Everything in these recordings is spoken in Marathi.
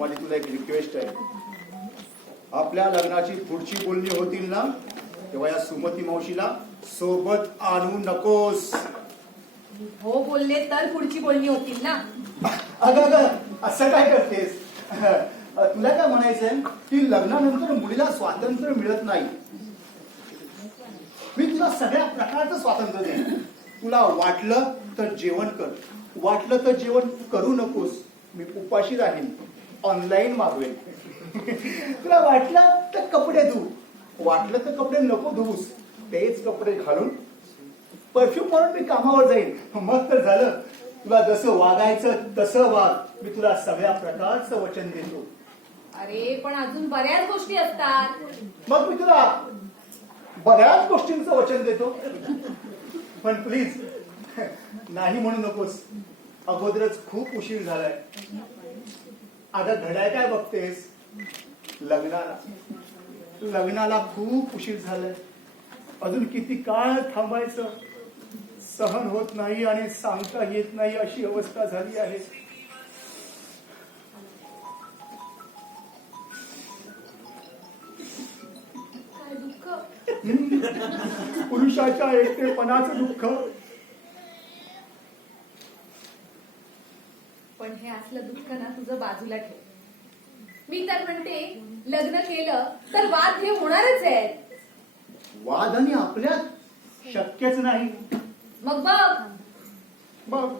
माझी तुला एक रिक्वेस्ट आहे. आपल्या लग्नाची पुढची बोलणी होतील ना, तेव्हा या सुमती मावशीला सोबत आणू नकोस. हो बोलले तर पुढची बोलणी होतील ना. अगं असं काय करतेस? तुला काय म्हणायचंय की लग्नानंतर मुलीला स्वातंत्र्य मिळत नाही. मी तुला सगळ्या प्रकारचं स्वातंत्र्य देईन. तुला वाटलं तर जेवण कर, वाटलं तर जेवण करू नकोस. मी उपाशी राहीन, ऑनलाईन मागवेन. तुला वाटलं तर कपडे धुऊ, वाटलं तर कपडे नको धुवूस. तेच कपडे घालून परफ्यूम मारून मी कामावर जाईन. मग तर झालं. तुला जसं वागायचं तसं वाग. मी तुला सगळ्या प्रकारचं वचन देतो. अरे पण अजून बऱ्याच गोष्टी असतात. मग मी तुला बऱ्याच गोष्टींचं वचन देतो. पण प्लीज नाही म्हणू नकोस. अगोदरच खूप उशीर झालाय. आता घड्याळ काय बघतेस? लग्नाला खूप उशीर झालाय. अजून किती काळ थांबायचं? सहन होत नाही आणि सांगता येत नाही अशी अवस्था झाली आहे. पुरुषाच्या एकटेपणाचं दुःख. पण हे असलं दुःख ना तुझं बाजूला ठेव. मी तर म्हणते लग्न केलं तर वाद हे होणारच आहेत. वाद आणि आपल्यात शक्यच नाही. मग बघ. मग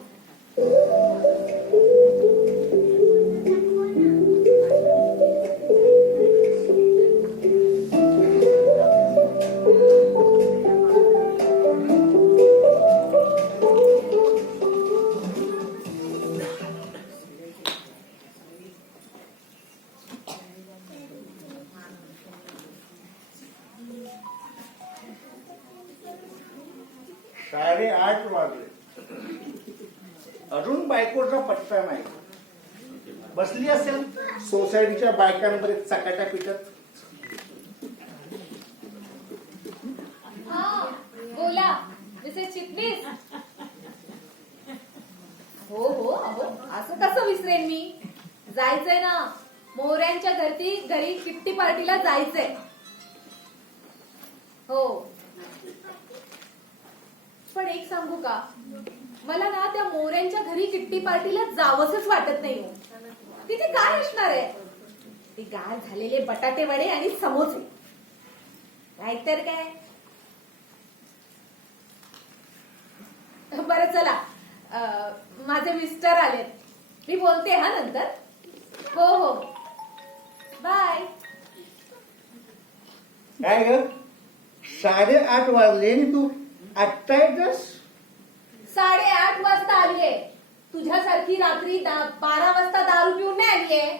साडेआठ वाजले. अजून बायकोचा पत्ता नाही. बसली असेल सोसायटीच्या बायकांमध्ये चकाट्या पिटत. बोला मिसेस चिटणीस. हो हो अहो असं कसं विसरेन मी. जायचंय ना मोहऱ्यांच्या घरी किट्टी पार्टीला जायचंय. हो पण एक सांगू का, मला ना त्या मोऱ्यांच्या घरी किट्टी पार्टीला जावंसच वाटत नाही. तिथे काय असणार आहे? ते गार झालेले बटाटे वडे आणि समोसे, नाहीतर काय. बरं चला, माझे मिस्टर आलेत. मी बोलते हा नंतर. हो हो बाय. काय ग 8:30 वाजले आणि तू आत्ता येतस? 8:30 वाजता आलीये. तुझ्यासारखी रात्री 12 वाजता दारू पिऊन नाही आलीये.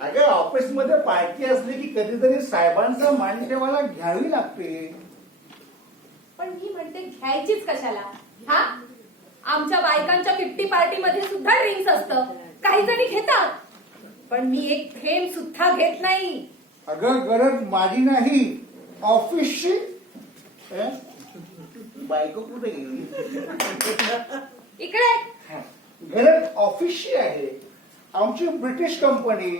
अगं ऑफिस मध्ये पार्टी असली की कधीतरी साहेबांचा मान ठेवायला घ्यावी लागते. पण मी म्हणते घ्यायचीच कशाला? हा आमच्या बायकांच्या किट्टी पार्टी मध्ये सुद्धा ड्रिंक्स असतं. काही जणी घेतात पण मी एक थेंब सुद्धा घेत नाही. अगं गरज माझी नाही, ऑफिसची. बायको कुठे गेली? इकडे. गरज ऑफिसची आहे. आमची ब्रिटिश कंपनी,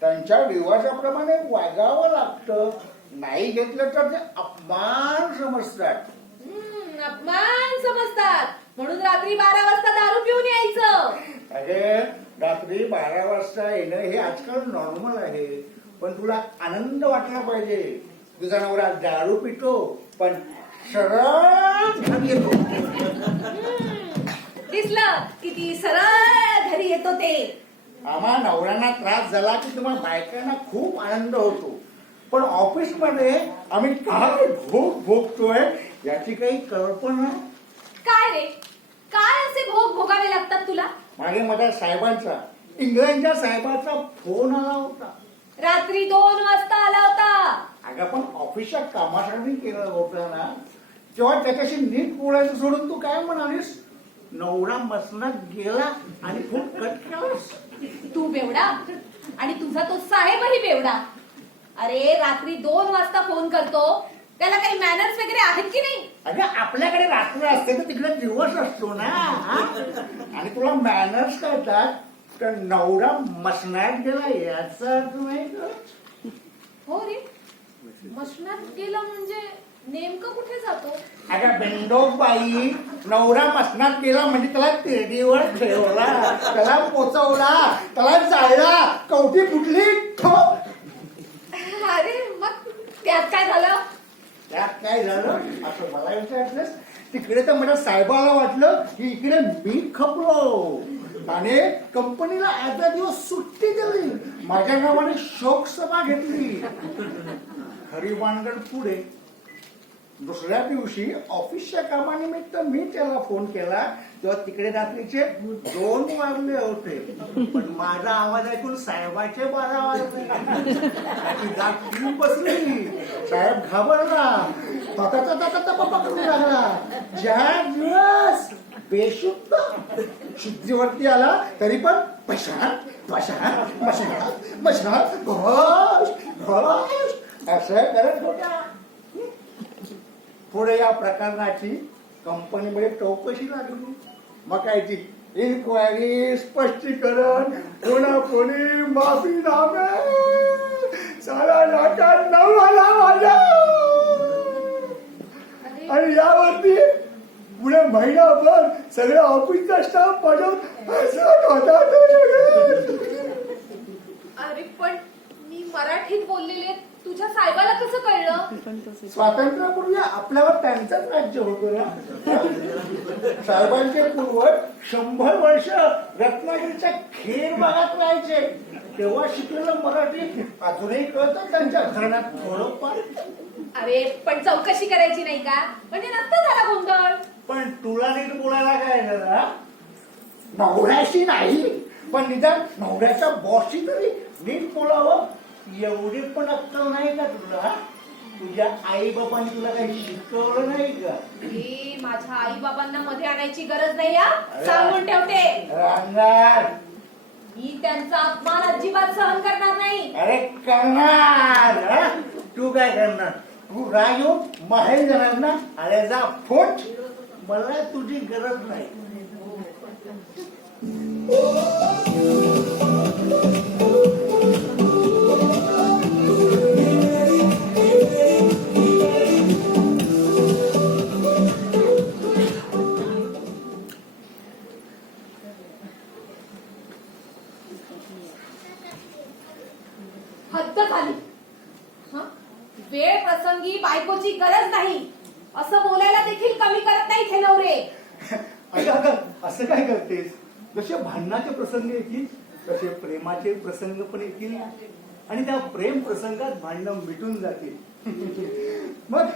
त्यांच्या रिवाजाप्रमाणे वागावं लागतं. नाही घेतलं तर ते अपमान समजतात. अपमान समजतात म्हणून रात्री 12 वाजता दारू पिऊन यायचं. अरे रात्री 12 वाजता येणं हे आजकाल नॉर्मल आहे. पण तुला आनंद वाटला पाहिजे. तुझा नवरा दारू पितो पण सरळ घरी येतो. दिसलं किती सरळ घरी येतो ते. आम्हा नवऱ्यांना त्रास झाला की तुम्हाला बायकांना खूप आनंद होतो. पण ऑफिसमध्ये आम्ही काय भोग भोगतोय याची काही कल्पना. काय रे, काय असे भोग भोगावे लागतात तुला? मागे माझ्या साहेबांचा, इंग्लंडच्या साहेबाचा फोन आला होता. रात्री 2 वाजता आला होता. अगं पण ऑफिसच्या कामासाठी केलं होतं ना, तेव्हा त्याच्याशी नीट बोलायचं सोडून तू काय म्हणालीस? नवरा मसनात गेला आणि फोन कट केलास. तू बेवडा आणि तुझा तो साहेबही बेवडा. अरे रात्री 2 वाजता फोन करतो, त्याला काही मॅनर्स वगैरे आहेत की नाही? अगं आपल्याकडे रात्र असते तर तिकडे दिवस असतो ना. आणि तुला मॅनर्स कळतात तर नवरा मसनात गेला याचा अर्थ नाही का? हो रे, मशनात गेला म्हणजे नेमकं कुठे जातो? अगं बिंडोक बाई, नवरा मसनात गेला म्हणजे त्याला तेडीवर ठेवला, त्याला पोचवला, त्याला जाळला, कवटी फुटली ठो. अरे मग त्यात काय झालं? त्यात काय झालं असं मला विचारलंस? तिकडे तर मला साहेबाला वाटलं की इकडे मी खपलो आणि कंपनीला अर्धा दिवस सुट्टी दिली, माझ्या नावाने शोक सभा घेतली. खरी वानगड पुढे. दुसऱ्या दिवशी ऑफिसच्या कामानिमित्त मी त्याला फोन केला तेव्हा तिकडे रात्रीचे 2 वाजले होते, पण माझा आवाज ऐकून साहेबाचे 12 वाजले. त्याची जाग घेऊन बसली. साहेब घाबरला, पकडून लागला. ज्या दिवस बेशुद्ध शुद्धीवरती आला तरी पण मशात मशात मशात मशात घोष घोष असं करत होता. पुढे या प्रकरणाची कंपनीमध्ये चौकशी लागली. मग कायची इन्क्वायरी, स्पष्टीकरण, कोणाकोणी माफीनामे, सारा नाटा नवाला माझा. आणि यावरती पुढे महिनाभर सगळ्या ऑफिसचा स्टाफ पाठवून हसत होता. अरे पण मी मराठीत बोललेले तुझ्या साहेबाला कसं कळलं? स्वातंत्र्यापूर्वी आपल्यावर त्यांचंच राज्य होतं ना. साहेबांचे पूर्वज 100 वर्ष रत्नागिरीच्या खेर भागात राहायचे, तेव्हा शिकलेलं मराठी अजूनही कळतं त्यांच्या घराण्यात थोडंफार. अरे पण चौकशी करायची नाही का? म्हणजे नसतं झाला गोंधळ. पण तुला नीट बोलायला काय झालं? नवऱ्याशी नाही पण निदान नवऱ्याच्या बॉसशी तरी नीट बोलावं एवढी पण अक्कल नाही का तुला? तुझ्या आई बाबांनी तुला काही शिकवलं नाही का? माझ्या आई बाबांना मध्ये आणायची गरज नाही या, सांगून ठेवते. रांगार, मी त्यांचा अपमान अजिबात सहन करणार नाही. अरे करणार. तू काय करणार? तू राग येऊन माहेर जाणार ना? अरे जा फोट, मला तुझी गरज नाही. हद्द झाली. वेळ प्रसंगी बायकोची गरज नाही असं बोलायला देखील कमी करत नाही हे नवरे. अगं असं काय करतेस? जसे भांडणाचे प्रसंग येतील तसे प्रेमाचे प्रसंग पण येतील आणि त्या प्रेम प्रसंगात भांडण मिटून जातील. मग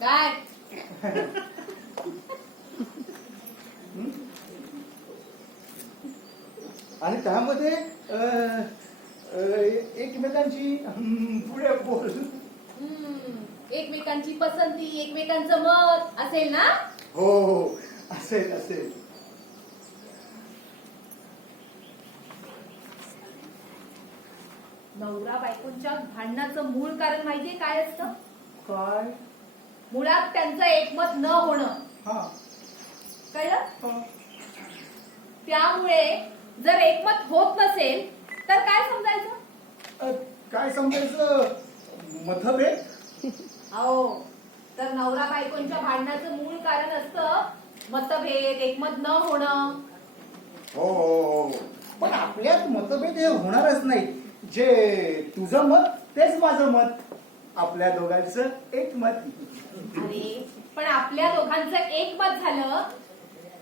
काय आणि त्यामध्ये एकमेकांची पुढे बोल, एकमेकांची पसंती, एकमेकांचं मत असेल ना? हो हो असेल असेल. नवरा बायकोंच्या भांडणाचं मूळ कारण माहितीये काय असतं? काय? मुळात त्यांचं एकमत न होणं. हा कळलं? त्यामुळे जर एकमत होत नसेल तर काय समजायचं? काय समजायचं? मतभेद. हो, तर नवरा बायकोंच्या भांडणाचं मूळ कारण असतं मतभेद, एकमत न होणं. हो हो हो, पण आपल्यात मतभेद हे होणारच नाही. जे तुझं मत तेच माझं मत, आपल्या दोघांचं एक मत. अरे पण आपल्या दोघांचं एक मत झालं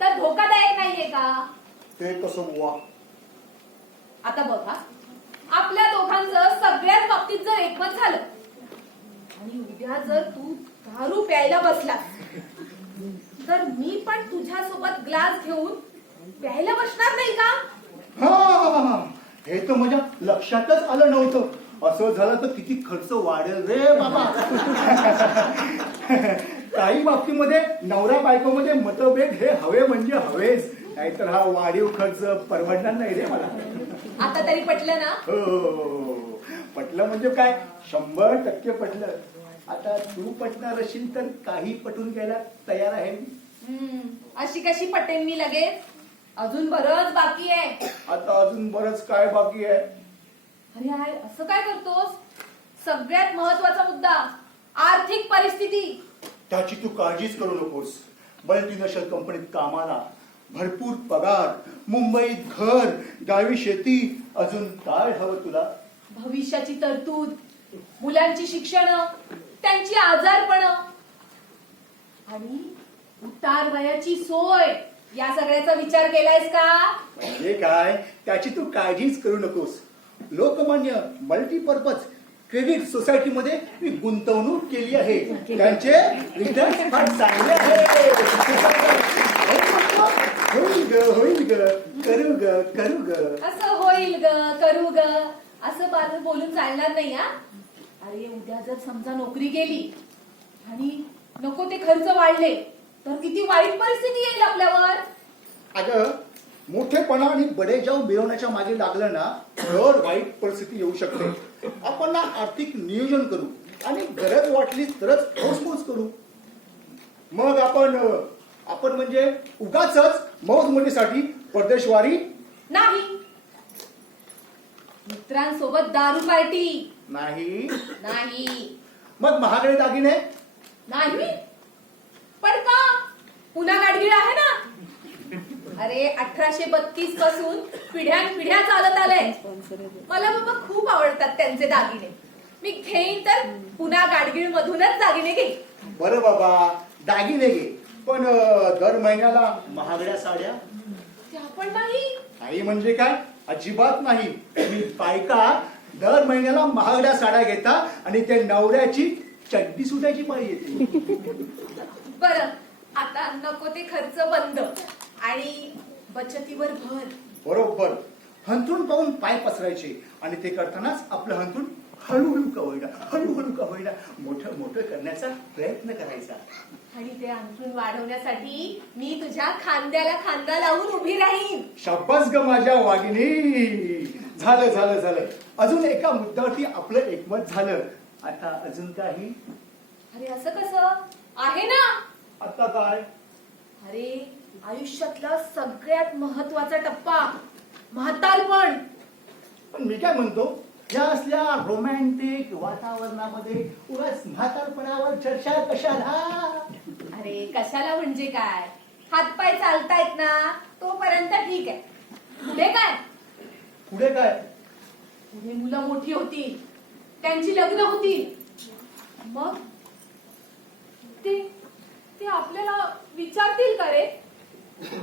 तर धोकादायक नाहीये का? ते कसं बुवा? आता बघा, आपल्या दोघांचं सगळ्याच बाबतीत जर एकमत झालं आणि उद्या जर तू दारू प्यायला बसलास तर मी पण तुझ्यासोबत ग्लास घेऊन प्यायला बसणार नाही का? हा, हे तर माझ्या लक्षातच आलं नव्हतं. असं झालं तर किती खर्च वाढेल रे बाबा. काही बाबतीमध्ये नवरा बायकोमध्ये मतभेद हे हवे म्हणजे हवेच, नाहीतर हा वाढीव खर्च परवडणार नाही रे मला. आता तरी पटलं ना? हो, पटलं म्हणजे काय, 100% पटलं. आता तू पटणार असेल तर काही पटून घ्यायला तयार आहे मी. अशी कशी पटेन मी लगेच? अजून बरंच बाकी आहे. आता अजून बरंच काय बाकी आहे. अरे हाय, असं काय करतोस? सगळ्यात महत्वाचा मुद्दा, आर्थिक परिस्थिती. त्याची तू काळजीच करू नकोस. मल्टीनॅशनल कंपनीत कामाला, भरपूर पगार, मुंबईत घर, गावी शेती, अजून काय हवं तुला? भविष्याची तरतूद, मुलांची शिक्षण, त्यांची आजारपण आणि उतार वयाची सोय, या सगळ्याचा विचार केलायस का? म्हणजे काय, त्याची तू काळजीच करू नकोस. लोकमान्य मल्टीपर्पज क्रेडिट सोसायटीमध्ये मी गुंतवणूक केली आहे. त्यांचे रिटर्न फार चांगले आहेत. होईल ग, होईल ग, करू ग, करू ग. असं होईल ग, करू ग, असं माझं बोलून चालणार नाही. हा, अरे उद्या जर समजा नोकरी गेली आणि नको ते खर्च वाढले तर किती वाईट परिस्थिती येईल आपल्यावर. अगं, मोठेपणा आणि बडेजाव मिळवण्याच्या मागे लागलं ना तर वाईट परिस्थिती येऊ शकते. आपण ना आर्थिक नियोजन करू आणि गरज वाटली तरच ठोसमोज करू. मग आपण म्हणजे उगाच मौज मजेसाठी परदेशवारी नाही, मित्रांसोबत दारू पार्टी नाही. नाही. मग महागडे दागिने नाही, पण का? पुन्हा गाडगीळ आहे ना. अरे 1832 पासून पिढ्यान चालत आलंय. मला बाबा खूप आवडतात त्यांचे दागिने. मी घेईन तर पुन्हा गाडगीळ मधूनच दागिने घेईन. बरं बाबा, दागिने घे, पण दर महिन्याला महागड्या साड्या त्या पण नाही. नाही म्हणजे काय? अजिबात नाही. मी बायका दर महिन्याला महागड्या साड्या घेता आणि त्या नवऱ्याची चड्डी सुटायची पाळी येते. बरं, आता नको ते खर्च बंद आणि बचतीवर भर. बरोबर. हंतरून पाहून पाय पसरायचे आणि ते करतानाच आपलं हंतरून हळूहळू का होईना मोठं मोठं करण्याचा प्रयत्न करायचा. आणि ते अंथरूण वाढवण्यासाठी मी तुझ्या खांद्याला खांदा लावून उभी राहीन. शाब्बास ग माझ्या वागिनी. झालं. अजून एका मुद्द्यावरती आपलं एकमत झालं. आता अजून काही? अरे असं कसं आहे ना. आता काय? अरे आयुष्यातला सगळ्यात महत्वाचा टप्पा, म्हातारपण. पण मी काय म्हणतो, या असल्या रोमॅन्टिक वातावरणामध्ये उगाच म्हातारपणावर चर्चा कशाला? अरे कशाला म्हणजे काय, हातपाय चालतायत ना तोपर्यंत ठीक आहे. पुढे काय? पुढे काय? पुढे मुलं मोठी होतील, त्यांची लग्न होतील, मग ते आपल्याला विचारतील का रे?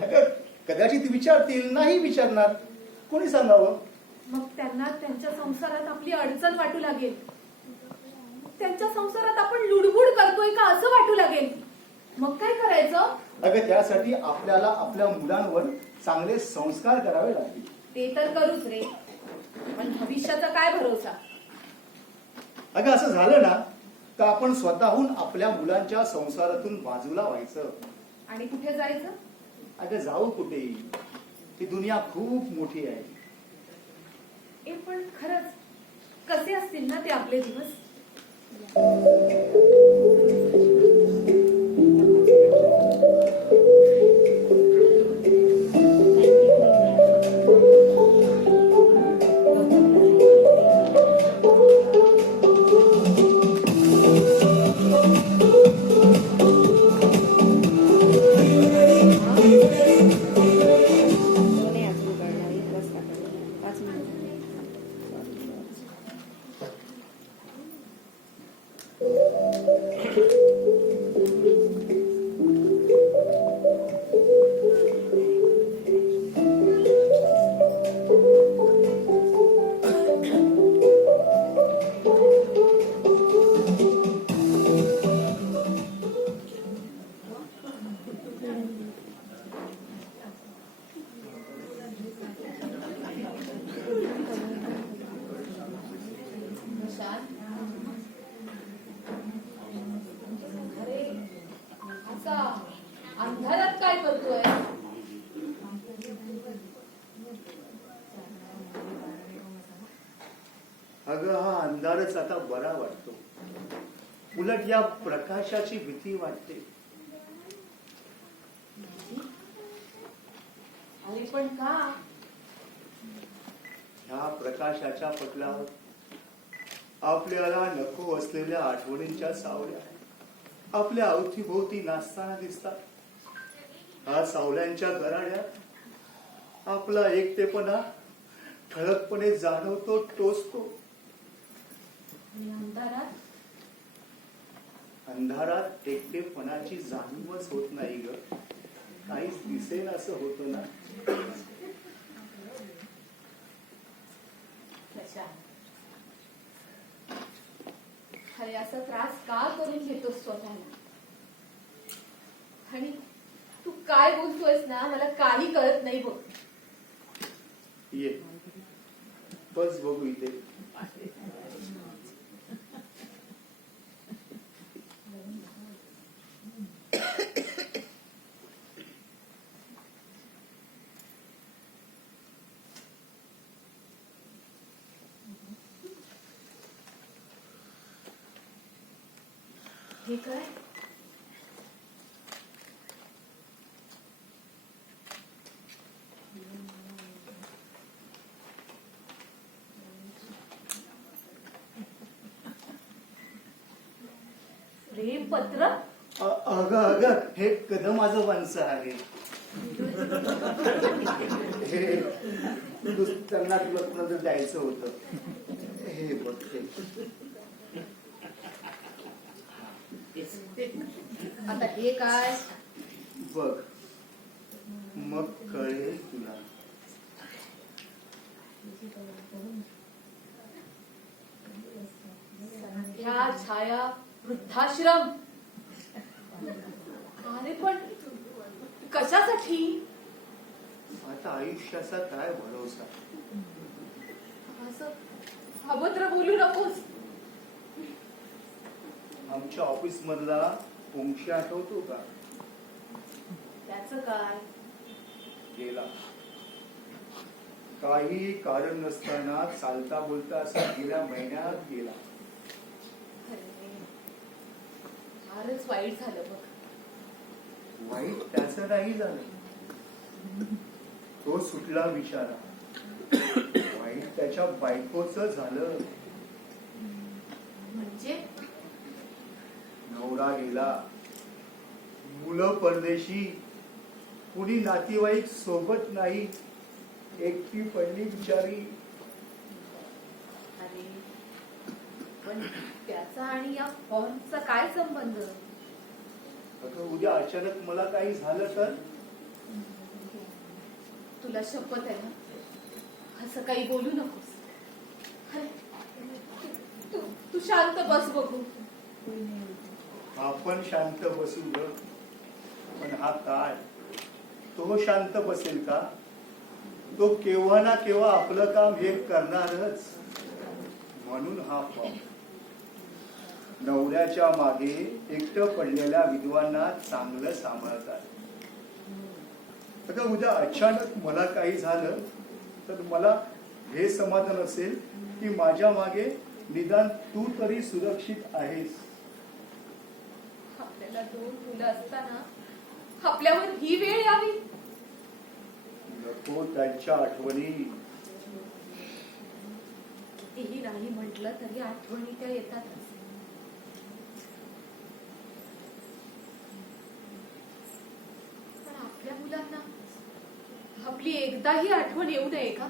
अगं, कदाचित विचारतील, नाही विचारणार, कोणी सांगावं? मग त्यांना त्यांच्या संसारात आपली अडचण वाटू लागेल. त्यांच्या संसारात आपण लुडबुड करतोय का असं वाटू लागेल. मग काय करायचं? अगं, त्यासाठी आपल्याला आपल्या मुलांवर चांगले संस्कार करावे लागतील. ते तर करूच रे, पण भविष्याचा काय भरोसा? अगं, असं झालं ना तर आपण स्वतःहून आपल्या मुलांच्या संसारातून बाजूला व्हायचं. आणि कुठे जायचं? अगं, जाऊ कुठे? ही दुनिया खूप मोठी आहे. पण खरंच कसे असतील ना ते आपले दिवस. अरे असा अंधारात काय करतोय? अगं, हा अंधारच आता बरा वाटतो. उलट या प्रकाशाची भीती वाटते. अरे पण का? ह्या प्रकाशाच्या पटलावर आपल्याला नको असलेल्या आठवणींच्या सावल्या आपल्या अवतीभोवती नाचताना दिसतात. ह्या सावल्यांच्या गराड्यात आपला एकटेपणा ठळकपणे जाणवतो, टोचतो. आणि अंधारात एकटेपणाची जाणीवच होत नाही ग. काहीच दिसेल असं होतं ना. अरे असा त्रास का करून घेतोस स्वतःला? आणि तू काय बोलतोयस ना मला काही कळत नाही बघ. ये बस बघू इथे. हे काय? प्रेमपत्र? अगं अगं हे कदम आजोबांचं आहे. हे त्यांना तुला द्यायचं होतं. हे बघते. आता हे काय? बघ मग कळेल तुला. संध्या छाया वृद्धाश्रम. अरे पण कशासाठी? आता आयुष्याचा काय भरोसा. असं अभद्र बोलू नकोस. आमच्या ऑफिस मधला वंशी आठवतो का? त्याचं काय? गेला. काही कारण नसताना चालता बोलता असा गेल्या महिन्यात गेला. फारच वाईट झालं बघ. वाईट त्याचं नाही झालं. तो सुटला बिचारा. वाईट त्याच्या बायकोचं झालं. म्हणजे नवरा गेला, मुलं परदेशी, कुणी नातेवाईक सोबत नाही, एकटी पडली बिचारी. अरे पण त्याचा आणि या फॉर्मचा काय संबंध? अगं उद्या अचानक मला काही झालं तर? तुला शपथ आहे ना असं काही बोलू नकोस. अरे, तू शांत बस बघू. आपण शांत बसू ग. पण हा काळ तो शांत बसेल का? तो केव्हा ना केव्हा आपलं काम हे करणारच. म्हणून हा फॉर्म. नवऱ्याच्या मागे एकटं पडलेल्या विधवांना चांगलं सांभाळतात. आता उद्या अचानक मला काही झालं तर मला हे समाधान असेल की माझ्या मागे निदान तू तरी सुरक्षित आहेस. आपल्याला 2 मुलं असताना आपल्यावर ही वेळ यावी. नको त्यांच्या आठवणी. कितीही नाही म्हटलं तरी आठवणी त्या येतातच. पण आपल्या मुलांना आपली एकदाही आठवण येऊ नये का?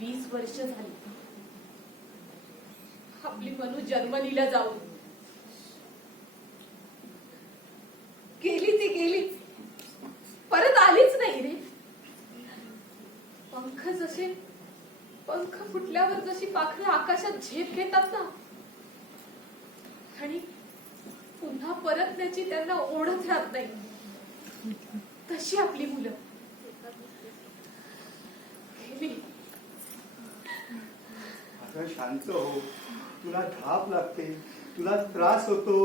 20 वर्ष झाली आपली मनू जर्मनीला जाऊन. गेली ती गेलीच, परत आलीच नाही रे. पंख फुटल्यावर जशी पाखरं आकाशात झेप घेतात ना, आणि पुन्हा परतण्याची त्यांना ओढच राहत नाही, तशी आपली मुलं गेली. आता शांत हो. तुला धाप लागते, तुला त्रास होतो.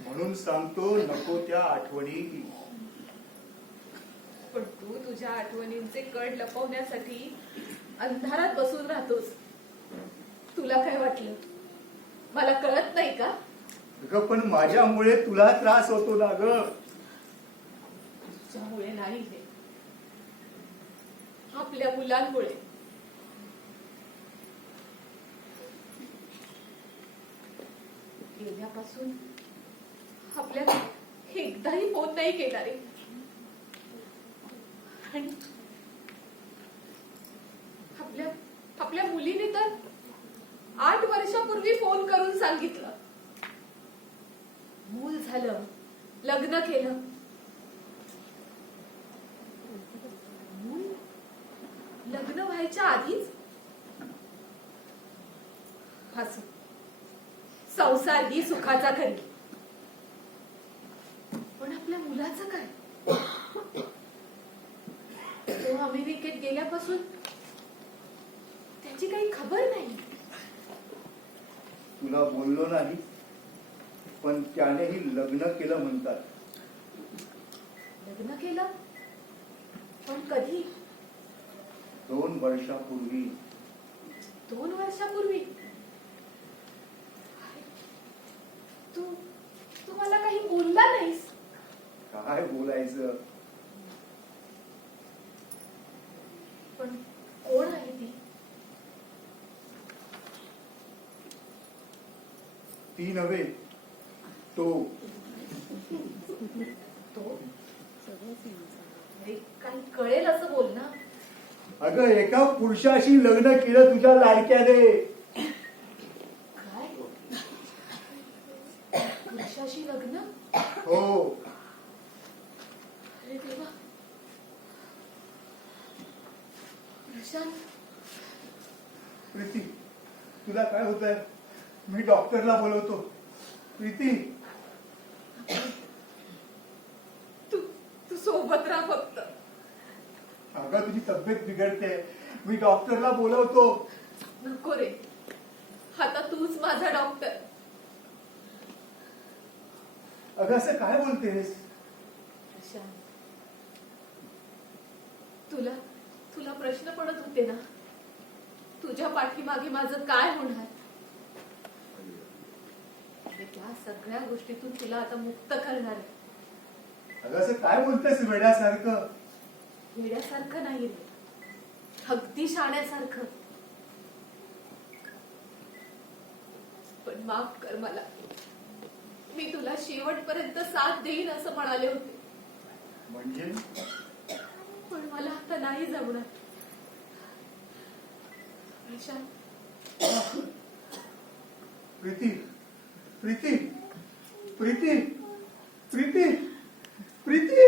म्हणून सांगतो नको त्या आठवणी. पण तू तुझ्या आठवणींचे कड लपवण्यासाठी अंधारात बसून राहतोस. तुला काय वाटलं मला कळत नाही का? अगं पण माझ्यामुळे तुला त्रास होतो ना ग. तुझ्यामुळे नाही हे, आपल्या मुलांमुळे. गेल्यापासून आपल्याला एकदाही फोन नाही केला रे. आणि आपल्या आपल्या मुलीने तर 8 वर्षापूर्वी फोन करून सांगितलं, मूल झालं, लग्न केलं. मूल लग्न व्हायच्या आधीच असं संसार ही सुखाचा खरी. पण आपल्या मुलाचं काय? तो अमेरिकेत गेल्यापासून त्याची काही खबर नाही. तुला बोललो नाही, पण त्यानेही लग्न केलं म्हणतात. लग्न केलं? पण कधी? 2 वर्षापूर्वी. 2 वर्षापूर्वी? तू तू मला काही बोलला नाहीस. काय बोलायचं? पण कोण आहे ती? ती नव्हे, तो. तो काही कळेल असं बोल ना. अगं एका पुरुषाशी लग्न केलं तुझ्या लाडक्याने. काय? पुरुषाशी लग्न? हो. अरे देवा. प्रशांत, प्रीती, तुला काय होत आहे? मी डॉक्टरला बोलवतो. प्रीती, तू तू सोबत राहा फक्त. अगं तुझी तब्येत बिघडते, मी डॉक्टरला बोलवतो. नको रे, आता तूच माझा डॉक्टर. अगं असं काय बोलतेस? प्रशांत, तुला तुला प्रश्न पडत होते ना, तुझ्या पाठीमागे माझं काय होणार? त्या सगळ्या गोष्टीतून तुला आता मुक्त करणार आहे. अगं असं काय बोलतेस वेड्यासारखं? वेड्यासारखं नाही रे, अगदी शाण्यासारखं. पण माफ कर मला, मी तुला शेवटपर्यंत साथ देईन असं म्हणाले होते. म्हणजे? पण मला आता नाही जमणार. प्रशांत, प्रीती, प्रीती, प्रीती, प्रीती, प्रीती.